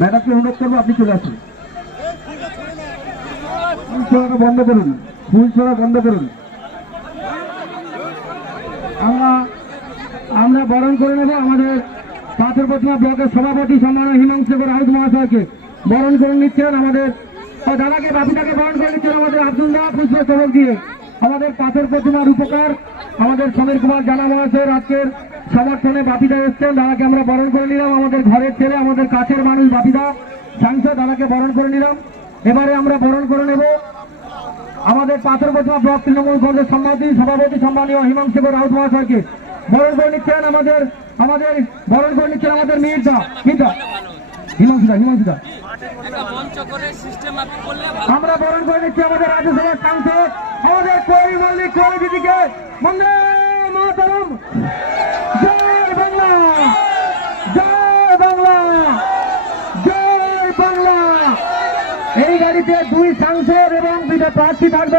ম্যাডামকে অনুরোধ করবো আপনি চলে আসুন। ফুল ছোড়াটা বন্ধ করুন, ফুল ছোড়া বন্ধ করুন। আমরা বরণ করে নেব আমাদের পাথর প্রতিমা ব্লকের সভাপতি সম্মানীয় হিমাংশু রাউত মহাশয়কে বরণ করে নিচ্ছেন। আমাদের দাদাকে বাপিটাকে বরণ করে নিচ্ছেন আমাদের আব্দুল্লাহ পুষ্প চমক দিয়ে। আমাদের পাথর প্রতিমার উপকার আমাদের সমীর কুমার জানা মহাশয়ের আজকের সমর্থনে বাপিদা এসছেন। দাদাকে আমরা বরণ করে নিলাম, আমাদের ঘরের ছেলে, আমাদের কাছের মানুষ বাপিদা সাংসদ, দাদাকে বরণ করে নিলাম। এবারে আমরা বরণ করে নেব আমাদের পাথর প্রতিমা ব্লক তৃণমূল কংগ্রেস সভাপতি সম্মানীয় হিমাংশু রাউত মহাশয়কে বরণ করে নিচ্ছেন। আমাদের বরণ করে নিচ্ছেন আমাদের মির্জা হিমাংশুদা। আমরা বরণ করে নিচ্ছি আমাদের রাজ্যসভার সাংসদ আমাদের কবি মল্লিক দিদিকে। বন্দে মাতরম, জয় বাংলা, জয় বাংলা, জয় বাংলা। এই গাড়িতে 2 সাংসদ এবং 2টা প্রার্থী থাকবে।